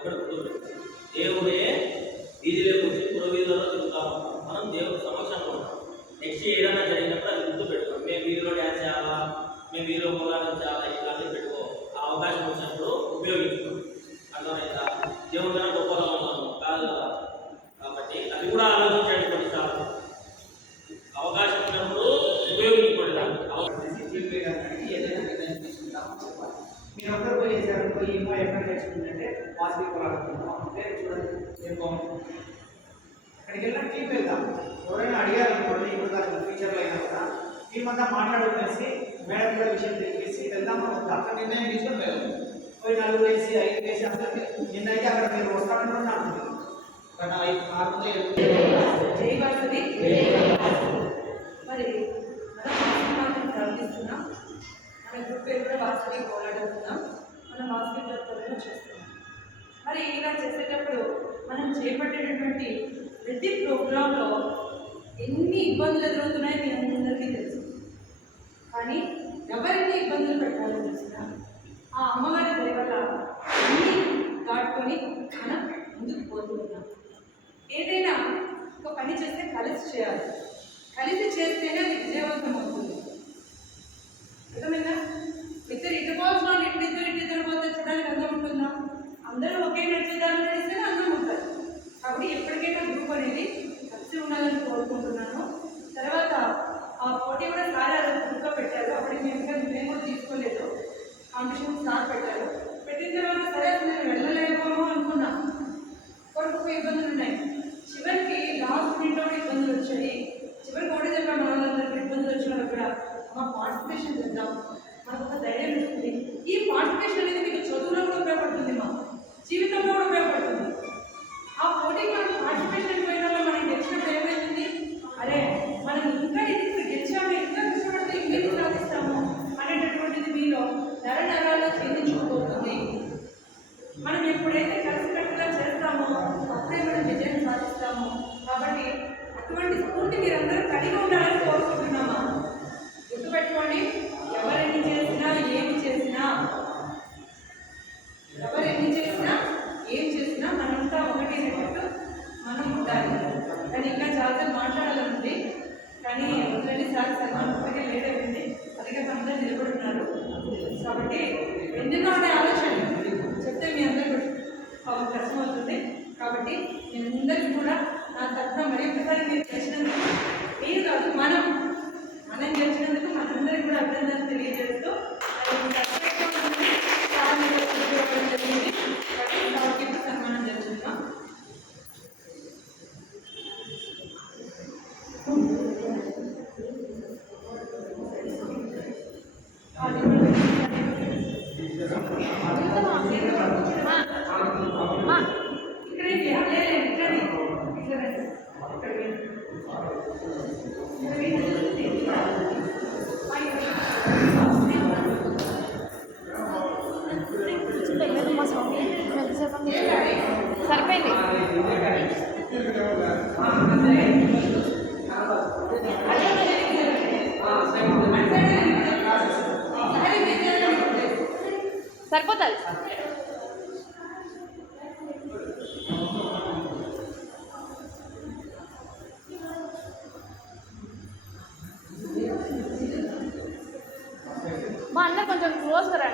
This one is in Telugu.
అక్కడ దేవుడే వీధిలోకి వచ్చి పురవీధులలో తిరుగుతాము. మనం దేవుడి సమక్షంలో ఉంటాం. నెక్స్ట్ ఏదైనా జరిగినప్పుడు అది గుర్తు పెట్టుకోం. మేము వీధిలో డ్యాన్స్ చేయాలా, మేము వీధిలో పోరాటం చేయాలా, ఇలాంటివి పెట్టుకో. ఆ అవకాశం వచ్చినప్పుడు ఉపయోగించుకోం. అర్థమైందా? దేవుడు కన్నా గొప్పగా ఉన్నాము కాదు కదా. కాబట్టి అది కూడా ఆలోచించండి. కొన్నిసార్లు అవకాశం ఉన్నప్పుడు ఉపయోగించుకోండి. ఏదైనా నిర్ణయం తీసుకుంటాం చెప్పాలి. మీరందరూ పోయి చేశారు, ఏమో ఎక్కడ నేర్చుకుంటే పాజిటివ్ కొలాడుతున్నాం అంటే చూడండి నేను అక్కడికి వెళ్ళిన టీం వెళ్తాం. ఎవరైనా అడిగారనుకోండి, ఇప్పుడు దాని ఫ్యూచర్లో అయినా కూడా టీం అంతా మాట్లాడుకునేసి మేడం కూడా విషయం తెలిసి వెళ్దాం. అక్కడ నిర్ణయం తీసుకొని వెళ్ళాం. పోయి 4 వేసి 5 వేసి అందరికీ నిన్నైతే అక్కడ మీరు వస్తారని అనుకుంటున్నాను. కానీ 5-6 మంది మరి మనం ప్రార్థిస్తున్నాం. మన గ్రూప్ పేరు కూడా వాసవి పోరాడుతున్నాం. మనం వాసవి కూడా చేస్తున్నాం. మరి ఇలా చేసేటప్పుడు మనం చేపట్టేటటువంటి ప్రతి ప్రోగ్రాంలో ఎన్ని ఇబ్బందులు ఎదురవుతున్నాయో మీ అందరికీ తెలుసు. కానీ ఎవరిని ఇబ్బందులు పెట్టాలో తెలిసిన ఆ అమ్మవారి దయ వల్ల అన్నీ దాటుకొని మనం ముందుకు పోతున్నాం. ఏదైనా ఒక పని చేస్తే కలిసి చేయాలి. కలిసి చేస్తేనే అది విజయవంతం అవుతుంది. అర్థమైందా? ఇటు పోసిన వాళ్ళు ఇద్దరు పోతే చూడడానికి అందం ఉంటుందా? అందరూ ఒకే నడిచేదాన్ని నడిస్తేనే అందం ఉంటుంది. కాబట్టి ఎప్పటికైనా గ్రూప్ అనేది కలిసి ఉండాలని కోరుకుంటున్నాను. తర్వాత ఆ పోటీ కూడా సార్ గ్రూప్లో పెట్టారు. అప్పటికి మేము కూడా తీసుకోలేదు. కాంపిటీషన్ సార్ పెట్టారు. పెట్టిన తర్వాత సరే నేను వెళ్ళలేమో అనుకున్నాం. కొరకు ఇబ్బందులు ఉన్నాయి. చివరికి లాస్ట్ మినిట్లో కూడా ఇబ్బందులు వచ్చాయి. చివరికి ఒకటి చెప్పాము, వాళ్ళందరికీ ఇబ్బందులు వచ్చినా కూడా మా పార్టిసిపేషన్ చేద్దాం, మనకు ఒక ధైర్యం ఇస్తుంది. ఈ పార్టిసిపేషన్ అనేది మీకు చదువులో కూడా ఉపయోగపడుతుంది, మా జీవితంలో కూడా ఉపయోగపడుతుంది. ఆ పోటీకి మనం పార్టిసిపేషన్ పోయిన వల్ల మనం గెలిచినప్పుడు ఏమైంది, అరే మనం ఇంకా ఇది గెలిచాము, ఇంకా కష్టపడితే ఇంకేం సాధిస్తాము అనేటటువంటిది మీలో నరాల్లో ఛేదించుకుపోతుంది. మనం ఎప్పుడైతే కలిసికట్టుగా చేస్తామో అప్పుడే మనం విజయం సాధిస్తాము. కాబట్టి అటువంటి స్ఫూర్తి మీరందరూ కలిగి ఉండాలని కోరుకుంటున్నామా? గుర్తుపెట్టుకోండి, ఎవరెన్ని చేసినా ఏమి చేసినా ఏం చేసినా మనంతా ఒకటి అనేటట్టు మనం ఉండాలి. కానీ ఇంకా చాలా మాట్లాడాలనుంది. కానీ అందరినీ సార్ సన్మానం ఇప్పటికే లేట్ అయిపోయింది. అదిగా మనతో నిలబడుతున్నారు. కాబట్టి ఎన్నెన్నో అనే ఆలోచన చెప్తే మీ అందరూ కష్టం అవుతుంది. కాబట్టి నేను అందరికీ కూడా నా తరఫున మరి ఒకసారి మీరు చేసినందుకు, మీరు కాదు మనం చేసినందుకు మనందరికీ కూడా అభినందనలు తెలియజేస్తూ జరిగింది. కాబట్టి సన్మానం జరుగుతున్నాం. సరిపోయింది. సరిపోతుంది. మా అందరు కొంచెం క్లోజ్గా రండి.